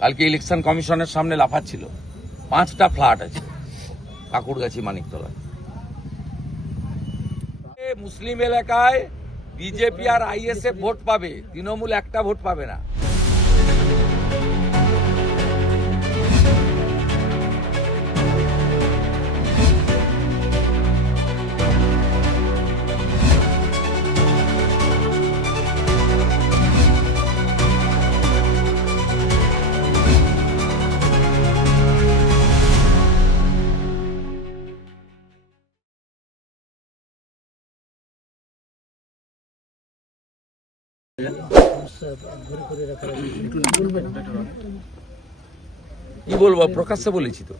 কালকে ইলেকশন কমিশনের সামনে লাফাচ্ছিল। 5টা ফ্ল্যাট আছে কাকুরগাছি মানিকতলা। মুসলিম এলাকায় বিজেপি আর আইএসএফ ভোট পাবে, তৃণমূল একটা ভোট পাবে না। কি বলবো, প্রকাশ্যে বলেছি তো।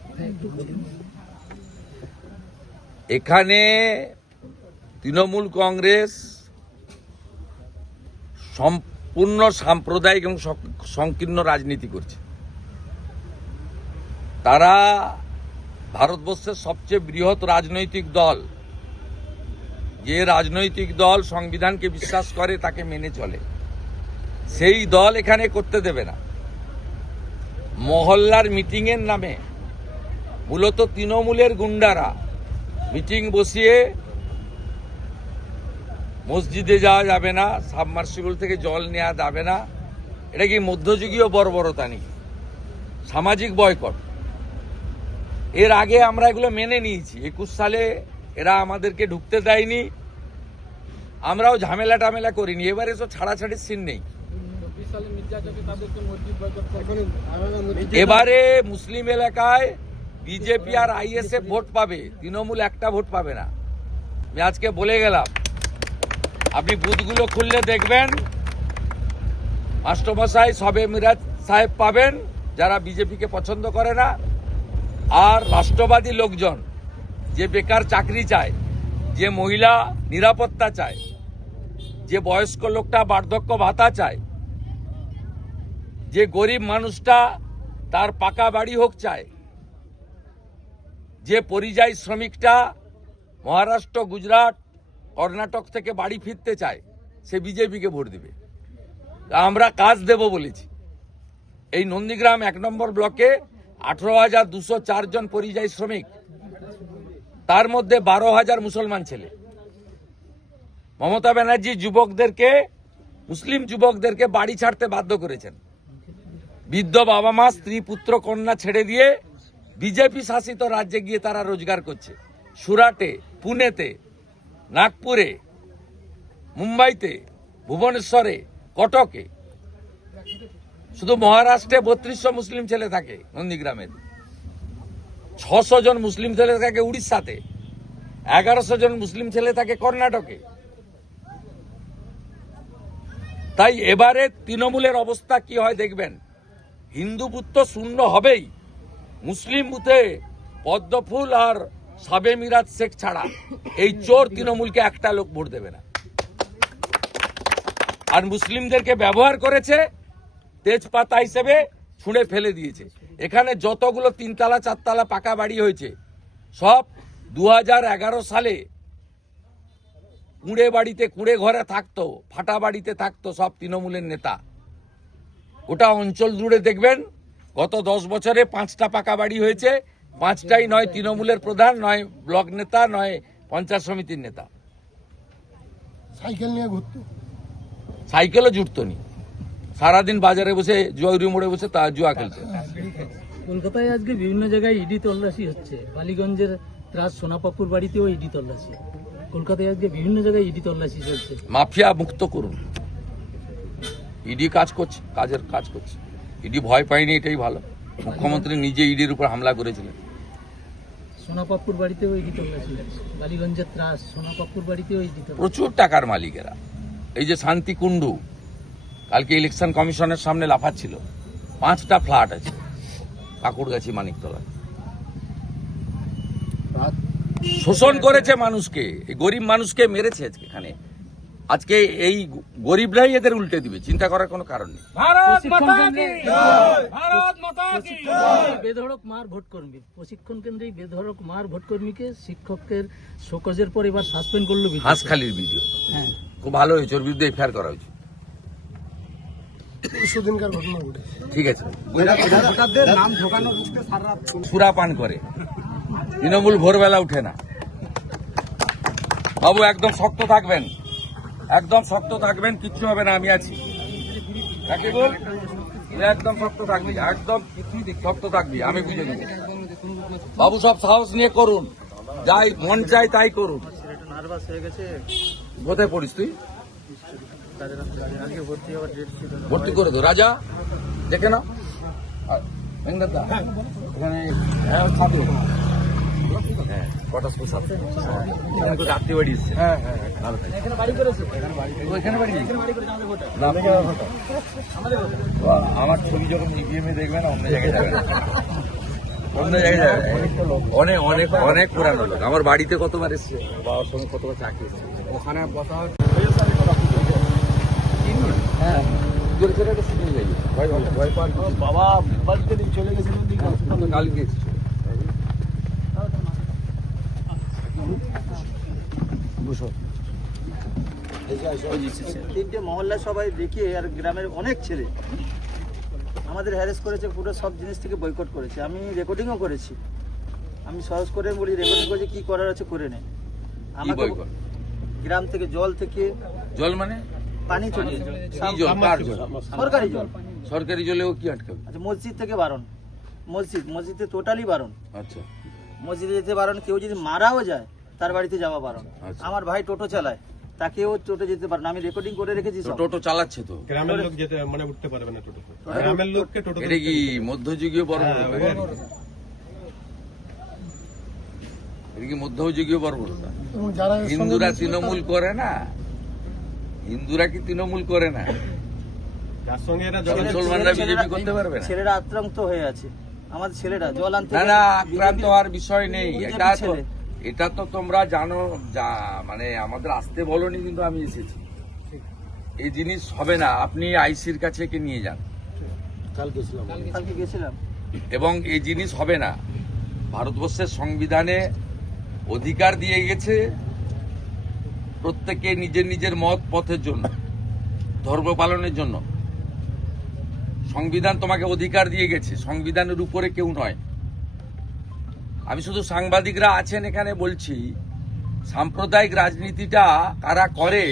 এখানে তৃণমূল কংগ্রেস সম্পূর্ণ সাম্প্রদায়িক এবং সংকীর্ণ রাজনীতি করছে। তারা ভারতবর্ষের সবচেয়ে বৃহৎ রাজনৈতিক দল, যে রাজনৈতিক দল সংবিধানকে বিশ্বাস করে তাকে মেনে চলে, সেই দল এখানে করতে দেবে না। মহল্লার মিটিং এর নামে মূলত তৃণমূলের গুন্ডারা মিটিং বসিয়ে মসজিদে যাওয়া যাবে না, সাবমার্সিবল থেকে জল নেওয়া যাবে না। এটা কি মধ্যযুগীয় বর্বরতা নাকি? সামাজিক বয়কট। এর আগে আমরা এগুলো মেনে নিয়েছি। 21 সালে এরা আমাদেরকে ঢুকতে দেয়নি, আমরাও ঝামেলা টামেলা করিনি। এবারে তো ছাড়াছাড়ির সিন নেই। এবারে মুসলিম এলাকায় বিজেপি আর আইএসএফ ভোট পাবে, তৃণমূল একটা ভোট পাবে না। আমি আজকে বলে গেলাম, আপনি বুথগুলো খুললে দেখবেন মাস্টারমশাই সবে মিরাজ সাহেব পাবেন, যারা বিজেপিকে পছন্দ করে না। আর রাষ্ট্রবাদী লোকজন, যে বেকার চাকরি চায়, যে মহিলা নিরাপত্তা চায়, যে বয়স্ক লোকটা বার্ধক্য ভাতা চায়, যে গরিব মানুষটা তার পাকা বাড়ি হোক চায়, যে পরিযায়ী শ্রমিকটা মহারাষ্ট্র, গুজরাট, কর্ণাটক থেকে বাড়ি ফিরতে চায়, সে বিজেপিকে ভোট দিবে। আমরা কাজ দেব বলেছি। এই নন্দীগ্রাম 1 নম্বর ব্লকে 18,204 জন পরিযায়ী শ্রমিক, তার মধ্যে 12,000 মুসলমান ছেলে। মমতা ব্যানার্জি যুবকদেরকে, মুসলিম যুবকদেরকে বাড়ি ছাড়তে বাধ্য করেছেন। বৃদ্ধ বাবা মা, স্ত্রী, পুত্র, কন্যা ছেড়ে দিয়ে বিজেপি শাসিত রাজ্যে গিয়ে তারা রোজগার করছে। সুরাটে, পুনেতে, নাগপুরে, মুম্বাইতে, ভুবনেশ্বরে, কটকে। শুধু মহারাষ্ট্রে 3200 মুসলিম ছেলে থাকে নন্দীগ্রামে, 600 জন মুসলিম ছেলে থাকে উড়িষ্যাতে, 1100 জন মুসলিম ছেলে থাকে কর্ণাটকে। তাই এবারে তৃণমূলের অবস্থা কি হয় দেখবেন। হিন্দু বুথ তো শূন্য হবেই, মুসলিম বুথে পদ্মফুল আর সাবে মিরাজ শেখ ছাড়া এই চোর তৃণমূলকে একটা লোক ভোট দেবে না। আর মুসলিমদেরকে ব্যবহার করেছে তেজপাতা হিসেবে, ছুঁড়ে ফেলে দিয়েছে। এখানে যতগুলো 3তলা 4তলা পাকা বাড়ি হয়েছে, সব 2011 সালে কুঁড়ে বাড়িতে, কুঁড়ে ঘরে থাকতো, ফাটা বাড়িতে থাকতো সব তৃণমূলের নেতা। গোটা অঞ্চল জুড়ে দেখবেন গত 10 বছরে 5টা পাকা বাড়ি হয়েছে। 5টাই নয় তৃণমূলের প্রধান, নয় ব্লক নেতা, নয় পঞ্চায়েত সমিতির নেতা। সাইকেল নিয়ে ঘুরতো, সাইকেলও জুটতো নি, সারাদিন বাজারে বসে, জুয়ারি মোড়ে বসে তা জুয়া খেলছে। কলকাতায় আজকে বিভিন্ন জায়গায় ইডি তল্লাশি হচ্ছে। বালিগঞ্জের ত্রাস সোনাপাপুর বাড়িতেও ইডি তল্লাশি। কলকাতায় আজকে বিভিন্ন জায়গায় ইডি তল্লাশি চলছে। মাফিয়া মুক্ত করুন। ইডি কাজ করছে, কাজের কাজ করছে। ইডি ভয় পায়নি, এটাই ভালো। মুখ্যমন্ত্রী নিজে ইডির উপর হামলা করেছিলেন। সোনাপাপুর বাড়িতেও ইডি তল্লাশি হচ্ছে। বালিগঞ্জের ত্রাস সোনাপাপুর বাড়িতেও ইডি তল্লাশি। প্রচুর টাকার মালিকেরা। এই যে শান্তি কুণ্ডু কালকে ইলেকশন কমিশনের সামনে লাফাচ্ছিল। 5টা ফ্ল্যাট আছে কাকুরগাছি মানিকতলা। শোষণ করেছে মানুষকে, এই গরিব মানুষকে মেরেছে এখানে। আজকে এই গরিবরাই এদের উল্টে দিবে, চিন্তা করার কোনো কারণ নেই। বেধড়ক মার ভোটকর্মী, প্রশিক্ষণ কেন্দ্রে বেধড়ক মার ভোটকর্মীকে শিক্ষকের শোকজের পর এবার সাসপেন্ড করলো। হাঁসখালির ভিডিও, হ্যাঁ, খুব ভালো হয়েছে। ওর বিরুদ্ধে এফআইআর করা হয়েছে। সুদিনকার ঘটনা ঘটে। ঠিক আছে, সুরা পান করে, তৃণমূল ভোরবেলা উঠে না। বাবু একদম শক্ত থাকবেন, একদম শক্ত থাকবেন, কিচ্ছু হবে না, আমি আছি। রাকিবুল, তুই একদম শক্ত থাকবি, একদম শক্ত থাকবি, আমি বুঝে নেব। বাবু সব সাহস নিয়ে করুন, যাই মন চাই তাই করুন। নার্ভাস হয়ে গেছে, কোথায় পড়িস তুই? আজকে ভর্তি হওয়ার ডেট ছিল না। ভর্তি করে দো রাজা, দেখে না দা এখানে। হ্যাঁ ছাত্র, হ্যাঁ কটা স্কুল ছাত্র রাত্রি বাড়ি এসছে। হ্যাঁ হ্যাঁ ভালো থাকে। এখানে বাড়ি করেছে, এখানে বাড়ি এখানে বাড়ি করেছে আমাদের ভোটার। না, আমাদের ভোটার। আমার ছবি যখন ইভিএমে দেখবেন অন্য জায়গায় যাবে না, অন্য জায়গায় যাবে। অনেক অনেক অনেক পুরানো লোক, আমার বাড়িতে কতবার এসছে, বাবার সঙ্গে কতবার চাকরি এসছে, ওখানে বসা হয়। হ্যাঁ জোরে ছেড়ে একটা সিগন্যাল যাই, ভয় ভয় ভয় পাওয়ার কিছু নেই। বাবা বাড়িতে চলে গেছিলেন কালকে এসছে। তিনটে মহল্লা সবাই দেখে আর গ্রামের অনেক ছেলে আমাদের হ্যারেস করেছে, পুরো সব জিনিস থেকে বয়কট করেছে। আমি রেকর্ডিংও করেছি, আমি সহজ করে বলি রেকর্ডিং করেছি, কি করার আছে করে নে। আমাকে boycott? গ্রাম থেকে জল থেকে জল মানে পানি চলে কি জল, কার জল? সরকারি জল। সরকারি জলেও কি আটকাবে? আচ্ছা মসজিদ থেকে বারণ, মসজিদে টোটালি বারণ, আচ্ছা মসজিদে যেতে বারণ। কেউ যদি মারাও যায় তার বাড়িতে যাওয়া বারণ। আচ্ছা। আমার ভাই টোটো চালায়, তাকেও টোটো যেতে পারে না, আমি রেকর্ডিং করে রেখেছি তো সব। টোটো চালাচ্ছে তো, গ্রামের লোক যেতে মানে উঠতে পারবে না টোটো, গ্রামের লোককে টোটো এটা কি মধ্যযুগীয় বর্বরতা? এটা কি মধ্যযুগীয় বর্বরতা? এবং যারা এর সঙ্গে হিন্দুরা মিশে তৃণমূল করে না, হিন্দুরা কি তৃণমূল করে না? যার সঙ্গে এরা মুসলমানরা বিজেপি করতে পারবে না? ছেলেরা আক্রান্ত হয়ে আছে, আমাদের ছেলেরা জল আনতে না যায়, না, আক্রান্ত হওয়ার বিষয় নেই। BJP এটা তো ছেলে। এটা তো তোমরা জানো, যা মানে আমাদের আসতে বলনি, কিন্তু আমি এসেছি। এই জিনিস হবে না, আপনি আইসির কাছে কে নিয়ে যান, কালকে গেছিলাম। এবং এই জিনিস হবে না। ভারতবর্ষের সংবিধানে অধিকার দিয়ে গেছে প্রত্যেকে নিজের নিজের মত পথের জন্য, ধর্ম পালনের জন্য। সংবিধান তোমাকে অধিকার দিয়ে গেছে, সংবিধানের উপরে কেউ নয়। আমি শুধু সাংবাদিকরা আছেন এখানে বলছি, সাম্প্রদায়িক রাজনীতিটা কারা করে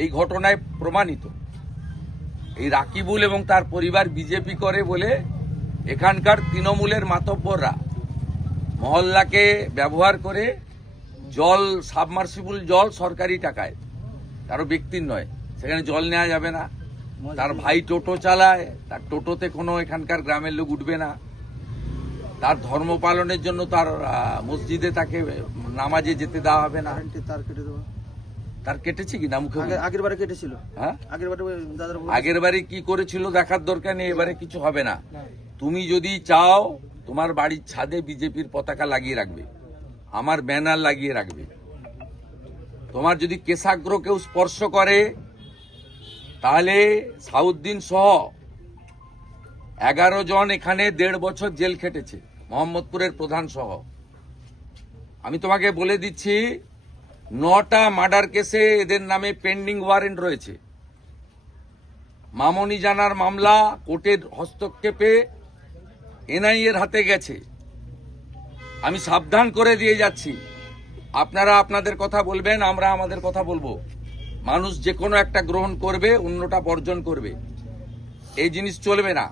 এই ঘটনায় প্রমাণিত। এই রাকিবুল এবং তার পরিবার বিজেপি করে বলে এখানকার তৃণমূলের মাতব্বররা মহল্লাকে ব্যবহার করে জল, সাবমার্সিবল জল সরকারি টাকায়, কারো ব্যক্তির নয়, সেখানে জল নেওয়া যাবে না। তার ভাই টোটো চালায়, তার টোটোতে কোনো এখানকার গ্রামের লোক উঠবে না। তার ধর্ম পালনের জন্য তার মসজিদে তাকে নামাজে যেতে দেওয়া হবে না। তার কেটে দেবো, তার কেটেছে কি না মুখে? আগের বারে কেটেছিল, হ্যাঁ, আগের বারে দাদার আগের বারে কি করেছিল দেখার দরকার নেই, এবারে কিছু হবে না। তুমি যদি চাও তোমার বাড়ির ছাদে বিজেপির পতাকা লাগিয়ে রাখবে, আমার ব্যানার লাগিয়ে রাখবে। তোমার যদি কেশাগ্র কেউ স্পর্শ করে তাহলে সাউদ্দিন সহ 11 জন এখানে 1.5 বছর জেল খেটেছে, মোহাম্মদপুরের প্রধান সহ। আমি তোমাকে বলে দিচ্ছি, 9টা মার্ডার কেসে এদের নামে পেন্ডিং ওয়ারেন্ট রয়েছে। মামনি জানার মামলা কোর্টের হস্তক্ষেপে এনআইএ এর হাতে গেছে। আমি সাবধান করে দিয়ে যাচ্ছি, আপনারা আপনাদের কথা বলবেন, আমরা আমাদের কথা বলবো। মানুষ যে কোনো একটা গ্রহণ করবে, অন্যটা বর্জন করবে, এই জিনিস চলবে না।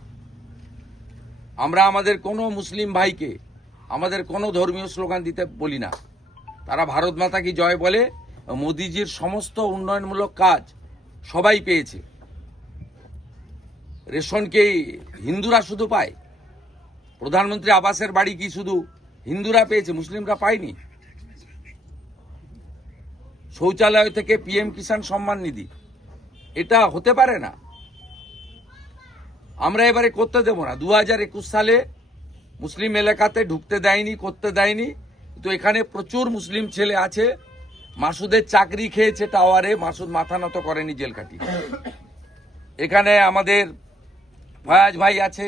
আমরা আমাদের কোনো মুসলিম ভাইকে আমাদের কোনো ধর্মীয় স্লোগান দিতে বলি না। তারা ভারত মাতা কি জয় বলে, মোদিজির সমস্ত উন্নয়নমূলক কাজ সবাই পেয়েছে। রেশনকে হিন্দুরা শুধু পায়, প্রধানমন্ত্রী আবাসের বাড়ি কি শুধু হিন্দুরা পেয়েছে, মুসলিমরা পায়নি। শৌচালয় থেকে পিএম কিষাণ সম্মান নিধি, এটা হতে পারে না। আমরা এবারে করতে দেব না। 2021 সালে মুসলিম এলাকাতে ঢুকতে দেয়নি, করতে দেয়নি, তো এখানে প্রচুর মুসলিম ছেলে আছে। মাসুদের চাকরি খেয়েছে টাওয়ারে, মাসুদ মাথা নত করেনি, জেল কাটি। এখানে আমাদের ফয়াজ ভাই আছে,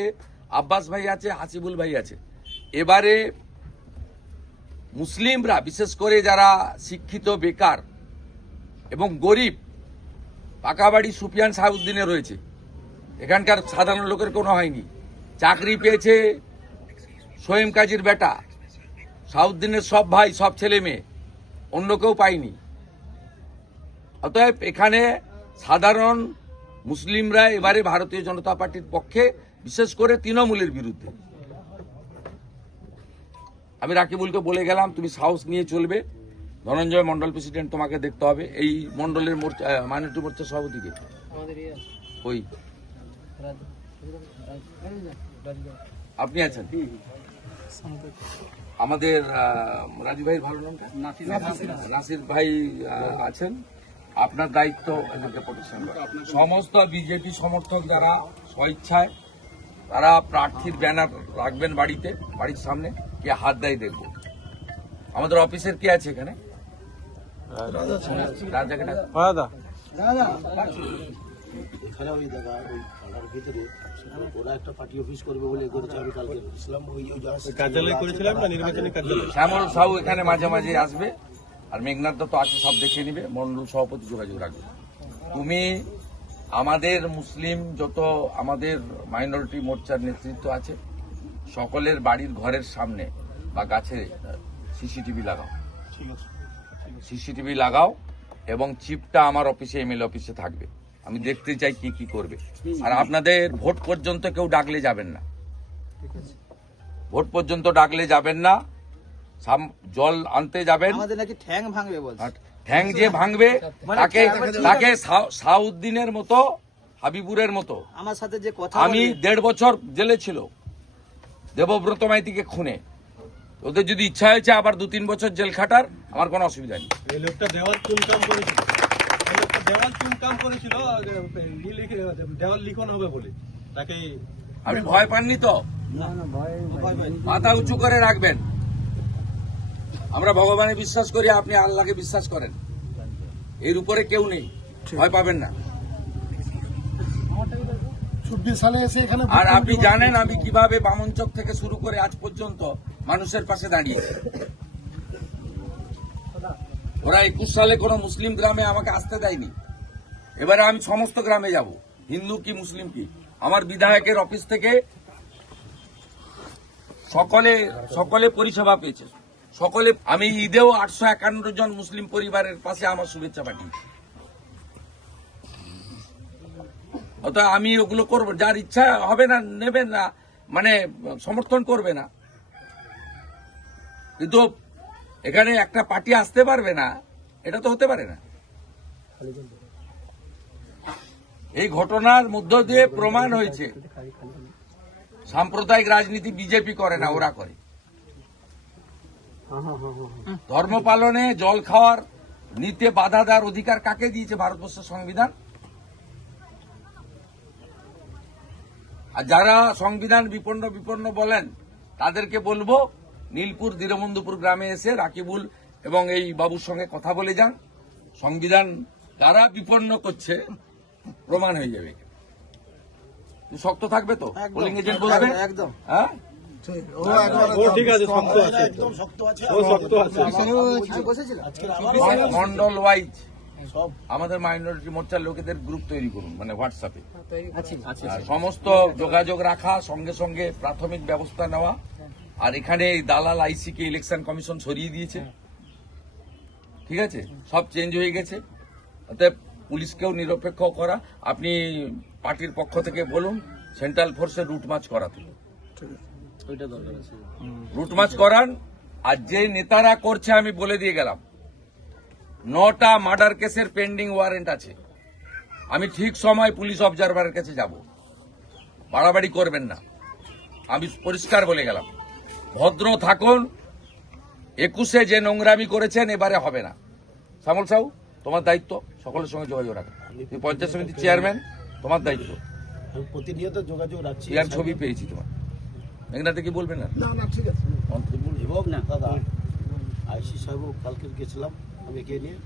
আব্বাস ভাই আছে, হাসিবুল ভাই আছে। এবারে মুসলিমরা, বিশেষ করে যারা শিক্ষিত, বেকার এবং গরিব, পাকা বাড়ি সুফিয়ান সাহেবউদ্দিনে রয়েছে, এখানকার সাধারণ লোকের কোনো হয়নি। চাকরি পেয়েছে সোয়েম কাজীর বেটা, সাউদ্দিনের সব ভাই, সব ছেলে মেয়ে, অন্য কেউ পায়নি। অতএব এখানে সাধারণ মুসলিমরা এবারে ভারতীয় জনতা পার্টির পক্ষে, বিশেষ করে তৃণমূলের বিরুদ্ধে। আমি রাকিবুলকে বলে গেলাম, তুমি সাহস নিয়ে চলবে। ধনঞ্জয় মন্ডল প্রেসিডেন্ট, তোমাকে দেখতে হবে। এই মন্ডলের মোর্চা, মাইনরিটি মোর্চার সভাপতিকে ওই আপনি আছেন, আমাদের রাজু ভাইয়ের ভালো নামটা নাসির ভাই আছেন। আপনার দায়িত্ব এদেরকে প্রোটেকশন করা। সমস্ত বিজেপি সমর্থক যারা স্বইচ্ছায়, তারা প্রার্থীর ব্যানার রাখবেন বাড়িতে, বাড়ির সামনে। কে হাত দেয় দেখবো। আমাদের অফিসের কে আছে এখানে? রাজাকে ডাক। এখানে ওই জায়গা ওই পাড়ার ভিতরে ওরা একটা পার্টি অফিস করবে বলে করেছে। আমি কালকে ইসলাম ওই কার্যালয় করেছিলাম না, নির্বাচনী কার্যালয়। শ্যামল সাহু এখানে মাঝে মাঝে আসবে, আর মেঘনাথ দত্ত আছে, সব দেখে নিবে। মন্ডল সভাপতি যোগাযোগ রাখবে। তুমি আমাদের মুসলিম যত আমাদের মাইনরিটি মোর্চার নেতৃত্ব আছে, সকলের বাড়ির ঘরের সামনে বা গাছে সিসিটিভি লাগাও। ঠিক আছে, সিসিটিভি লাগাও, এবং চিপটা আমার অফিসে, এমএলএ অফিসে থাকবে। আমি দেখতে চাই কি কি করবে। আর আপনাদের ভোট পর্যন্ত কেউ ডাকলে যাবেন না, ভোট পর্যন্ত ডাকলে যাবেন না। জল আনতে যাবেন। আমাদের নাকি ঠ্যাং ভাঙবে বলছে। আর ঠ্যাং যে ভাঙবে তাকে তাকে সাউদ্দিনের মতো, হাবিবুরের মতো। আমার সাথে যে কথা আমি 1.5 বছর জেলে ছিল দেবব্রত মাইতিকে খুনে। ওদের যদি ইচ্ছা হয়েছে আবার 2-3 বছর জেল খাটার, আমার কোনো অসুবিধা নেই। এই লোকটা দেওয়াল চুনকাম করেছিল, এই লোকটা দেওয়াল চুনকাম করেছিল, দেওয়াল লিখন হবে বলে তাকে। আপনি ভয় পাননি তো? মাথা উঁচু করে রাখবেন। আমরা ভগবানে বিশ্বাস করি, আপনি আল্লাহকে বিশ্বাস করেন। এর উপরে কেউ নেই, ভয় পাবেন না। 24 সালে এসে এখানে আর আপনি জানেন আমি কিভাবে বামনচক থেকে শুরু করে আজ পর্যন্ত মানুষের পাশে দাঁড়িয়েছি। ওরা 21 সালে কোনো মুসলিম গ্রামে আমাকে আসতে দেয়নি। এবারে আমি সমস্ত গ্রামে যাব, হিন্দু কি মুসলিম কি। আমার বিধায়কের অফিস থেকে সকলে পরিষেবা পেয়েছে, সকলে। আমি ঈদেও 851 জন মুসলিম পরিবারের পাশে আমার শুভেচ্ছা পাঠিয়েছি। অতএব আমি ওগুলো করবো, যার ইচ্ছা হবে না নেবেন না, মানে সমর্থন করবে না। কিন্তু এখানে একটা পার্টি আসতে পারবে না, এটা তো হতে পারে না। এই ঘটনার মধ্য দিয়ে প্রমাণ হয়েছে সাম্প্রদায়িক রাজনীতি বিজেপি করে না, ওরা করে। ধর্ম পালনে, জল খাওয়ার, নিতে বাধা দেওয়ার অধিকার কাকে দিয়েছে ভারতবর্ষের সংবিধান? আর যারা সংবিধান বিপন্ন বলেন, তাদেরকে বলবো নীলপুর দীনবন্ধুপুর গ্রামে এসে রাকিবুল এবং এই বাবুর সঙ্গে কথা বলে যান। সংবিধান যারা বিপন্ন করছে প্রমাণ হয়ে যাবে। শক্ত থাকবে তো? পোলিং এজেন্ট বলবে একদম। হ্যাঁ, ও ঠিক আছে, শক্ত আছে, একদম শক্ত আছে। ও শক্ত আছে। বসেছিল আজকে আমার মন্ডল ওয়াইজ আমাদের মাইনরিটি মোর্চার লোকেদের গ্রুপ তৈরি করুন, মানে হোয়াটসঅ্যাপে। আর সমস্ত যোগাযোগ রাখা, সঙ্গে সঙ্গে প্রাথমিক ব্যবস্থা নেওয়া। আর এখানে এই দালাল আইসিকে ইলেকশন কমিশন সরিয়ে দিয়েছে, ঠিক আছে, সব চেঞ্জ হয়ে গেছে। অতএব পুলিশকেও নিরপেক্ষ করা। আপনি পার্টির পক্ষ থেকে বলুন সেন্ট্রাল ফোর্সের রুট মার্চ করাতে, রুট মার্চ করান। আর যে নেতারা করছে আমি বলে দিয়ে গেলাম, 9টা মার্ডার কেসের পেন্ডিং ওয়ারেন্ট আছে। আমি ঠিক সময় পুলিশ অবজারভারের কাছে যাব, বাড়াবাড়ি করবেন না। আমি পরিষ্কার বলে গেলাম, ভদ্র থাকুন। 21-এ যে নোংরামি করেছেন এবারে হবে না। শ্যামল সাহু, তোমার দায়িত্ব সকলের সঙ্গে যোগাযোগ রাখা। তুমি পঞ্চায়েত সমিতির চেয়ারম্যান, তোমার দায়িত্ব। আমি প্রতিনিয়ত যোগাযোগ রাখছি। ইয়ার ছবি পেয়েছি তোমার। মেঘনাতে কি বলবেন না? না ঠিক আছে। মন্ত্রী বলুন। এবং দাদা আইসি সাহেব কালকে গেছিলাম আমি একে নিয়ে।